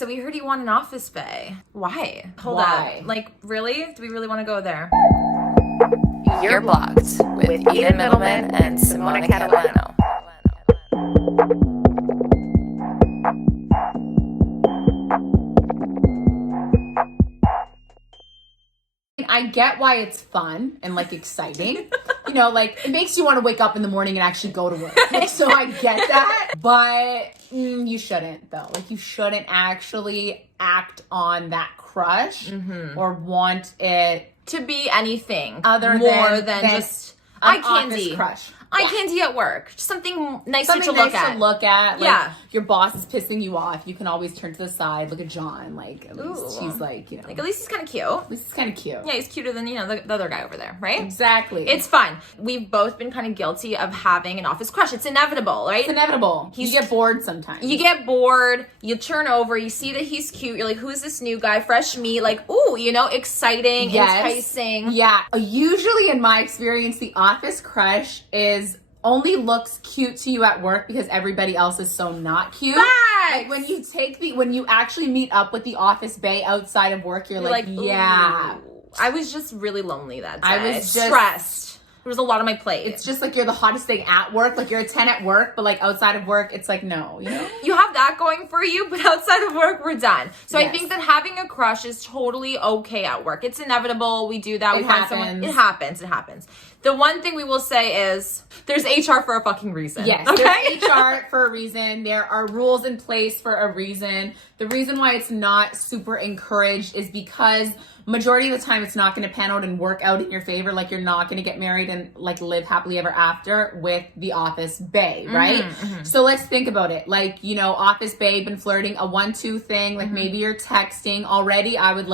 so we heard you want an office bay. Why? Hold Why? on. Like, really? Do we really want to go there? You're Blocked with Eden Middleman and Simona Catalano. I get why it's fun and like exciting. You know, like it makes you want to wake up in the morning and actually go to work. Like, so I get that. But you shouldn't though. Like you shouldn't actually act on that crush or want it To be anything other more than just an eye candy. office crush. Eye candy at work. Just something nicer Something to look nice at. to look at. Like, Yeah. your boss is pissing you off. You can always turn to the side. Look at John. Like, at least Ooh. she's like, you know. Like, at least he's kind of cute. This is kind of cute. Yeah, he's cuter than, the other guy over there, right? Exactly. It's fun. We've both been kind of guilty of having an office crush. It's inevitable, right? It's inevitable. You get bored sometimes. You get bored, you turn over, you see that he's cute, you're like, who's this new guy? Fresh meat, like, ooh, exciting, enticing. Yeah. Usually in my experience, the office crush only looks cute to you at work because everybody else is so not cute. Facts! Like when you actually meet up with the office bae outside of work, you're like, yeah. Ooh. I was just really lonely that day. I was just stressed. There was a lot on my plate. It's just like you're the hottest thing at work. Like you're a 10 at work, but like outside of work, it's like, no, You have that going for you, but outside of work, we're done. So I Yes. think that having a crush is totally okay at work. It's inevitable. We do that. It We find someone. happens. It happens. The one thing we will say is there's HR for a fucking reason. Yes, Okay? there's HR for a reason. There are rules in place for a reason. The reason why it's not super encouraged is because majority of the time it's not going to pan out and work out in your favor. Like you're not going to get married and like live happily ever after with the office bae, right? So let's think about it. Like, office bae been flirting, a 1-2 thing. Like maybe you're texting already. I would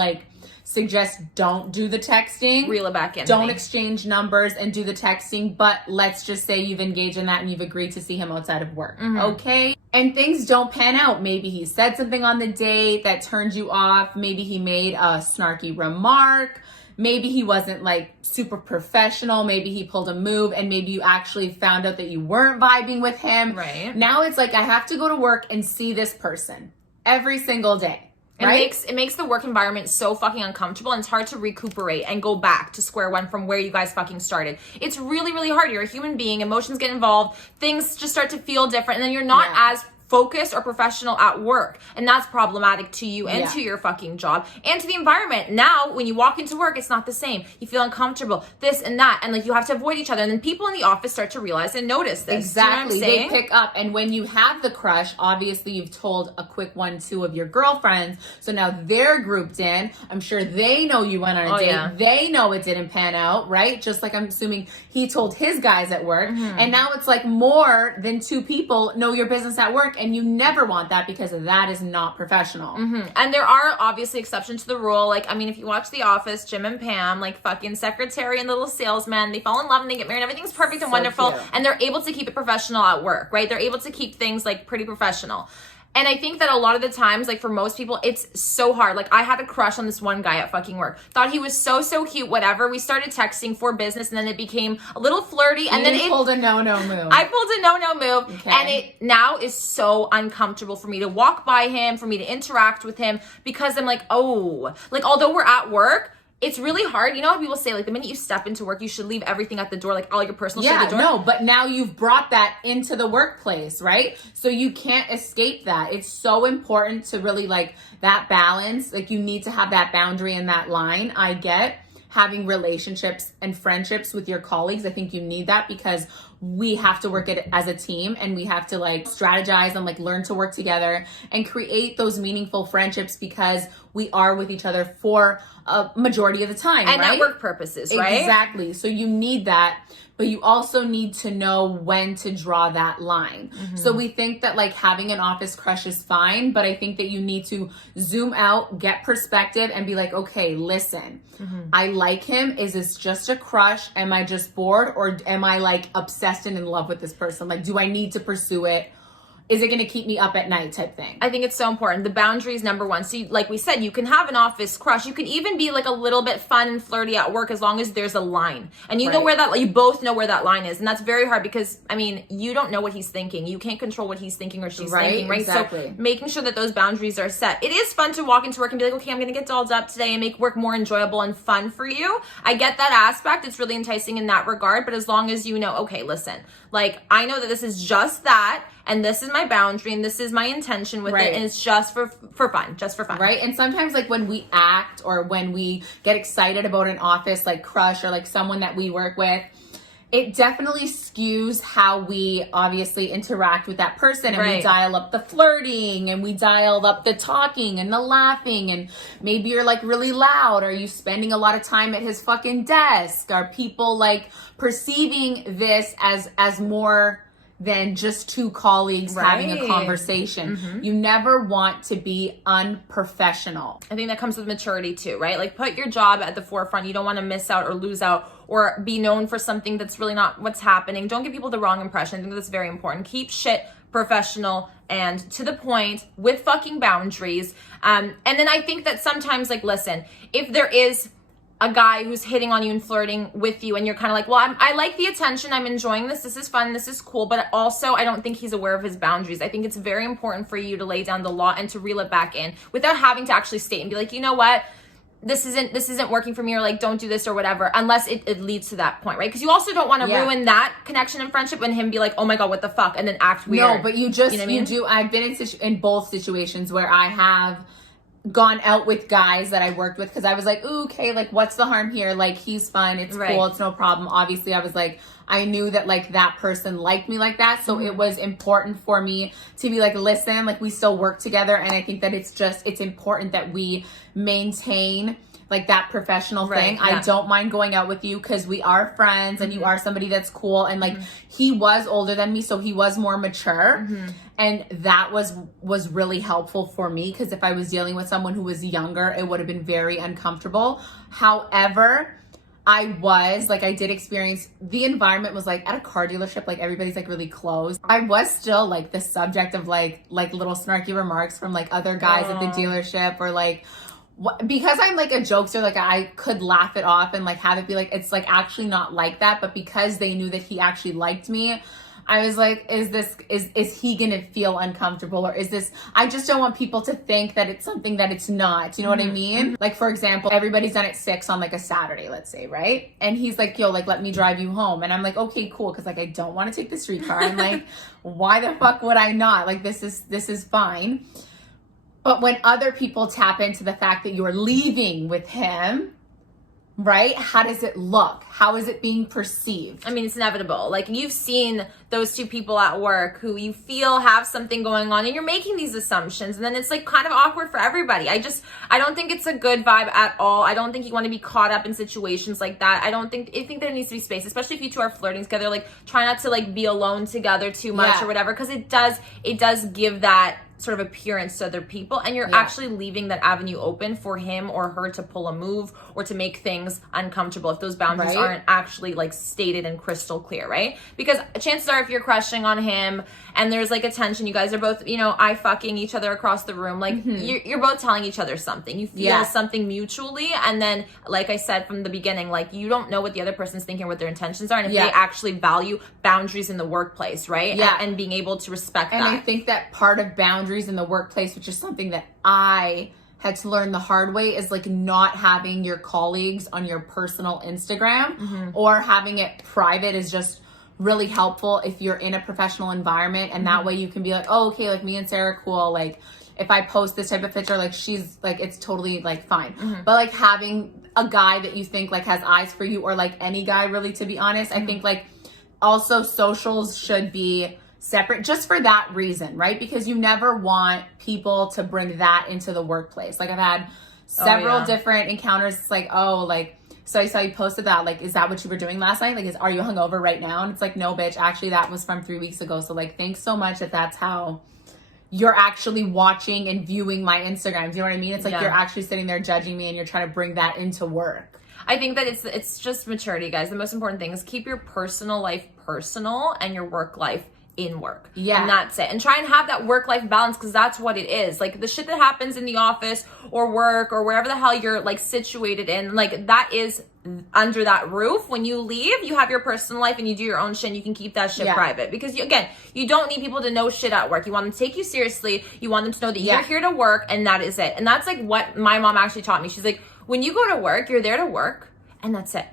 suggest don't do the texting. Reel it back in. Don't exchange numbers and do the texting, but let's just say you've engaged in that and you've agreed to see him outside of work. Okay? And things don't pan out. Maybe he said something on the date that turned you off. Maybe he made a snarky remark. Maybe he wasn't super professional. Maybe he pulled a move and maybe you actually found out that you weren't vibing with him. Right. Now it's like I have to go to work and see this person every single day. Right? It makes the work environment so fucking uncomfortable, and it's hard to recuperate and go back to square one from where you guys fucking started. It's really, really hard. You're a human being. Emotions get involved. Things just start to feel different, and then you're not as focused or professional at work, and that's problematic to you and to your fucking job and to the environment. Now when you walk into work, it's not the same. You feel uncomfortable, this and that, and you have to avoid each other, and then people in the office start to realize and notice this. Exactly. Do you know what I'm They pick up, and when you have the crush, obviously you've told a quick 1-2 of your girlfriends, so now they're grouped in. I'm sure they know you went on a date. Yeah. They know it didn't pan out, right? Just like I'm assuming he told his guys at work, and now it's more than 2 people know your business at work, and you never want that because that is not professional. And there are obviously exceptions to the rule. If you watch The Office, Jim and Pam, fucking secretary and little salesman, they fall in love and they get married. Everything's perfect and wonderful. Cute. And they're able to keep it professional at work, right? They're able to keep things pretty professional. And I think that a lot of the times, for most people, it's so hard. I had a crush on this one guy at fucking work. Thought he was so, so cute, whatever. We started texting for business, and then it became a little flirty. And then it pulled a no-no move. I pulled a no-no move. Okay. And it now is so uncomfortable for me to walk by him, for me to interact with him, because I'm although we're at work, it's really hard. You know how people say, the minute you step into work, you should leave everything at the door, all your personal shit at the door? No, but now you've brought that into the workplace, right? So you can't escape that. It's so important to really that balance. You need to have that boundary and that line. I get having relationships and friendships with your colleagues. I think you need that because we have to work it as a team, and we have to strategize and learn to work together and create those meaningful friendships because we are with each other for a majority of the time, and right? network purposes, right? Exactly. So you need that, but you also need to know when to draw that line. So we think that having an office crush is fine, but I think that you need to zoom out, get perspective, and be okay, listen, I like him. Is this just a crush? Am I just bored? Or am I obsessed and in love with this person? Do I need to pursue it? is it going to keep me up at night type thing? I think it's so important. The boundaries, number one. So like we said, you can have an office crush. You can even be like a little bit fun and flirty at work as long as there's a line. And you know where that, you both know where that line is. And that's very hard because, I mean, you don't know what he's thinking. You can't control what he's thinking or she's thinking, right? Exactly. So making sure that those boundaries are set. It is fun to walk into work and be like, okay, I'm going to get dolled up today and make work more enjoyable and fun for you. I get that aspect. It's really enticing in that regard. But as long as you know, okay, listen, like I know that this is just that. And this is my boundary and this is my intention with it. And it's just for fun, just for fun. Right. And sometimes like when we act or when we get excited about an office like crush or like someone that we work with, it definitely skews how we obviously interact with that person. And we dial up the flirting and we dial up the talking and the laughing. And maybe you're like really loud. Are you spending a lot of time at his fucking desk? Are people like perceiving this as more than just two colleagues having a conversation? You never want to be unprofessional. I think that comes with maturity too, right? Like put your job at the forefront. You don't want to miss out or lose out or be known for something that's really not what's happening. Don't give people the wrong impression. I think that's very important. Keep shit professional and to the point with fucking boundaries. And then I think that sometimes, like, listen, if there is a guy who's hitting on you and flirting with you and you're kind of like, well, I like the attention, I'm enjoying this is fun, this is cool, but also I don't think he's aware of his boundaries. I think it's very important for you to lay down the law and to reel it back in without having to actually state and be like, you know what, this isn't working for me, or like don't do this or whatever, unless it leads to that point, right? Because you also don't want to ruin that connection and friendship and him be like, oh my god, what the fuck, and then act weird. No, but you know what I mean? I've been in both situations where I have gone out with guys that I worked with because I was like, ooh, okay, like what's the harm here? Like he's fun, it's cool, it's no problem. Obviously I was like, I knew that like that person liked me like that, so it was important for me to be like, listen, like we still work together, and I think that it's important that we maintain like that professional thing. I don't mind going out with you because we are friends and you are somebody that's cool. And like he was older than me, so he was more mature. And that was really helpful for me because if I was dealing with someone who was younger, it would have been very uncomfortable. However, I did experience, the environment was like at a car dealership, like everybody's like really close. I was still like the subject of like little snarky remarks from like other guys at the dealership, or like, because I'm like a jokester, like I could laugh it off and like have it be like, it's like actually not like that. But because they knew that he actually liked me, I was like, is he gonna feel uncomfortable, or is this, I just don't want people to think that it's something that it's not. You know what I mean? Like, for example, everybody's done at 6 on like a Saturday, let's say, right? And he's like, yo, like, let me drive you home. And I'm like, okay, cool. Cause like, I don't want to take the streetcar. I'm like, why the fuck would I not? Like, this is fine. But when other people tap into the fact that you're leaving with him, right? How does it look? How is it being perceived? I mean, it's inevitable. Like, you've seen those two people at work who you feel have something going on, and you're making these assumptions, and then it's like kind of awkward for everybody. I don't think it's a good vibe at all. I don't think you want to be caught up in situations like that. I think there needs to be space, especially if you two are flirting together. Like, try not to like be alone together too much or whatever, because it does give that sort of appearance to other people, and you're actually leaving that avenue open for him or her to pull a move or to make things uncomfortable if those boundaries aren't actually like stated and crystal clear, right? Because chances are, if you're crushing on him and there's like a tension, you guys are both, eye fucking each other across the room, like you're both telling each other something. You feel something mutually, and then, like I said from the beginning, like you don't know what the other person's thinking, what their intentions are, and if they actually value boundaries in the workplace, right? And being able to respect that. And I think that part of boundaries in the workplace, which is something that I had to learn the hard way, is like not having your colleagues on your personal Instagram or having it private is just really helpful if you're in a professional environment. And that way you can be like, oh, okay, like me and Sarah are cool. Like if I post this type of picture, like she's like, it's totally like fine. But like having a guy that you think like has eyes for you, or like any guy really, to be honest, I think like also socials should be separate just for that reason, right? Because you never want people to bring that into the workplace. Like I've had several different encounters. It's like, oh, like, so I saw you posted that. Like, is that what you were doing last night? Like, are you hungover right now? And it's like, no, bitch, actually that was from 3 weeks ago. So like, thanks so much that that's how you're actually watching and viewing my Instagram. Do you know what I mean? It's like you're actually sitting there judging me and you're trying to bring that into work. I think that it's just maturity, guys. The most important thing is keep your personal life personal and your work life in work. Yeah. And that's it. And try and have that work-life balance, because that's what it is. Like, the shit that happens in the office or work or wherever the hell you're, like, situated in, like, that is under that roof. When you leave, you have your personal life and you do your own shit, and you can keep that shit private. Because, again, you don't need people to know shit at work. You want them to take you seriously. You want them to know that you're here to work, and that is it. And that's, like, what my mom actually taught me. She's like, when you go to work, you're there to work, and that's it.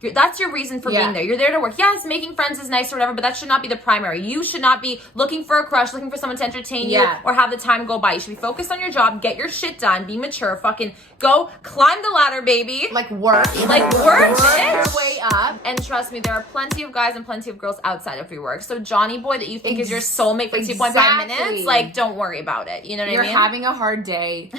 That's your reason for being there. You're there to work. Yes, making friends is nice or whatever, but that should not be the primary. You should not be looking for a crush, looking for someone to entertain you, or have the time go by. You should be focused on your job, get your shit done, be mature, fucking go climb the ladder, baby. Like work. Like work your way up. And trust me, there are plenty of guys and plenty of girls outside of your work. So Johnny boy that you think is your soulmate for 2.5 minutes, like, don't worry about it. You know what I mean? You're having a hard day.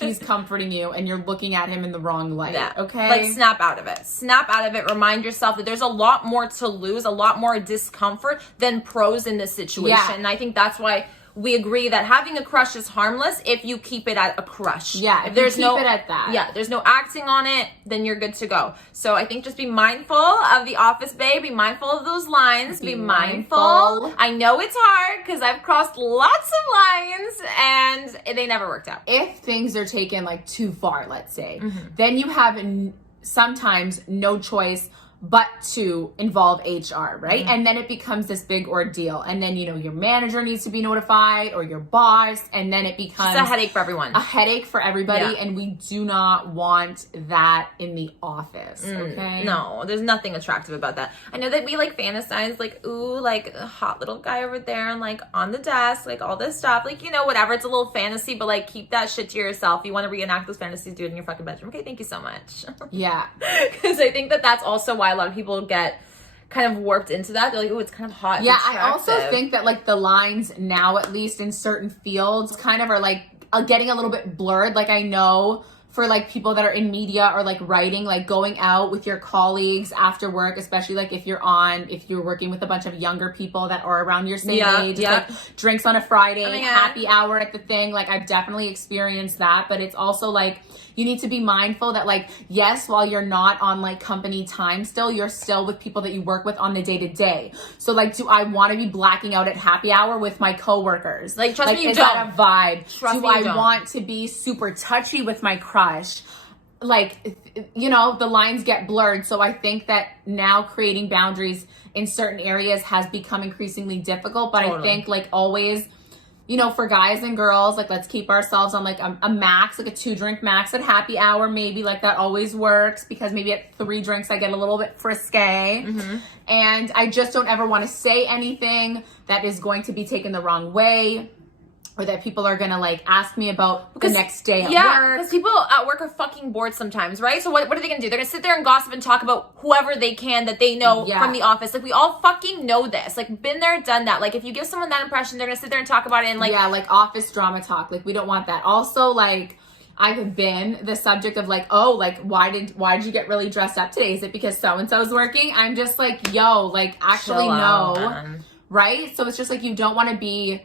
He's comforting you, and you're looking at him in the wrong light. Okay? Like, snap out of it. Snap out of it. Remind yourself that there's a lot more to lose, a lot more discomfort than pros in this situation. And I think that's why we agree that having a crush is harmless if you keep it at a crush. Yeah, if there's no, it at that. Yeah, there's no acting on it, then you're good to go. So I think just be mindful of the office babe, be mindful of those lines, be mindful. I know it's hard because I've crossed lots of lines and they never worked out. If things are taken like too far, let's say, then you have sometimes no choice but to involve HR, right? And then it becomes this big ordeal. And then, you know, your manager needs to be notified, or your boss, and then it becomes it's a headache for everyone. A headache for everybody, and we do not want that in the office, okay? No, there's nothing attractive about that. I know that we, like, fantasize, like, ooh, like, a hot little guy over there and, like, on the desk, like, all this stuff. Like, you know, whatever. It's a little fantasy, but, like, keep that shit to yourself. You want to reenact those fantasies, do it in your fucking bedroom. Okay, thank you so much. Yeah. Because I think that that's also why a lot of people get kind of warped into that. They're like, oh, it's kind of hot. Yeah, I also think that, like, the lines now, at least in certain fields, kind of are, like, getting a little bit blurred. Like, I know for, like, people that are in media or, like, writing, like, going out with your colleagues after work, especially, like, if you're working with a bunch of younger people that are around your same age, like, drinks on a Friday, happy hour at the thing. Like, I've definitely experienced that, but it's also, like, you need to be mindful that, like, yes, while you're not on, like, company time still, you're still with people that you work with on the day-to-day. So, like, do I want to be blacking out at happy hour with my coworkers? Like, trust me, you is don't. That a vibe? Trust do me, I you don't. want to be super touchy with my crush? Like, you know, the lines get blurred. So I think that now creating boundaries in certain areas has become increasingly difficult. But I think, like, always, you know, for guys and girls, like, let's keep ourselves on, like, a max, like a 2-drink max at happy hour, maybe. Like, that always works, because maybe at 3 drinks I get a little bit frisque. And I just don't ever want to say anything that is going to be taken the wrong way, or that people are gonna, like, ask me about the next day at work. Because people at work are fucking bored sometimes, right? So what are they gonna do? They're gonna sit there and gossip and talk about whoever they can that they know from the office. Like, we all fucking know this. Like, been there, done that. Like, if you give someone that impression, they're gonna sit there and talk about it and, like... Yeah, like, office drama talk. Like, we don't want that. Also, like, I've been the subject of, like, oh, like, why did you get really dressed up today? Is it because so-and-so's working? I'm just like, yo, like, actually, no. Right? So it's just, like, you don't want to be...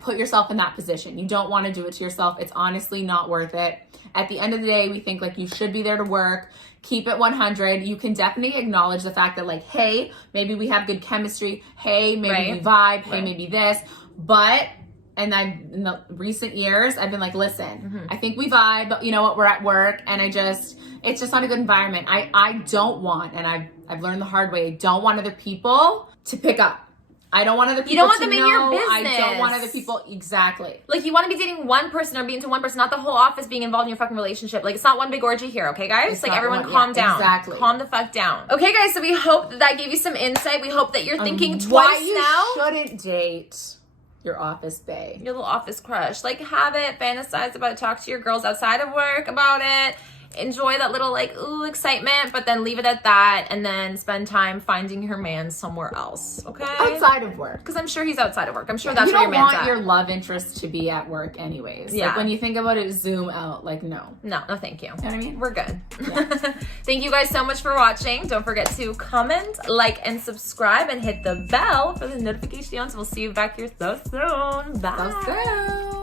put yourself in that position. You don't want to do it to yourself. It's honestly not worth it. At the end of the day, we think, like, you should be there to work. Keep it 100. You can definitely acknowledge the fact that, like, hey, maybe we have good chemistry. Hey, maybe we vibe. Hey, maybe this. But, and in the recent years, I've been like, listen, I think we vibe, but you know what? We're at work, and it's just not a good environment. I don't want, and I've learned the hard way, I don't want other people to pick up. I don't want other people to know. You don't want them in your business. I don't want other people, exactly. Like, you want to be dating one person or being to one person, not the whole office being involved in your fucking relationship. Like, it's not one big orgy here, okay, guys? It's like, not everyone one, calm down. Exactly. Calm the fuck down. Okay, guys, so we hope that gave you some insight. We hope that you're thinking twice why you now. Shouldn't date your office bae. Your little office crush. Like, have it, fantasize about it, talk to your girls outside of work about it. Enjoy that little, like, ooh, excitement, but then leave it at that, and then spend time finding your man somewhere else, okay? Outside of work. Because I'm sure he's outside of work. I'm sure that's where your man's You don't want at. your love interest to be at work anyways. Yeah. Like, when you think about it, zoom out. Like, no. No, thank you. You know what I mean? We're good. Yeah. Thank you guys so much for watching. Don't forget to comment, like, and subscribe, and hit the bell for the notifications. We'll see you back here so soon. Bye. So soon.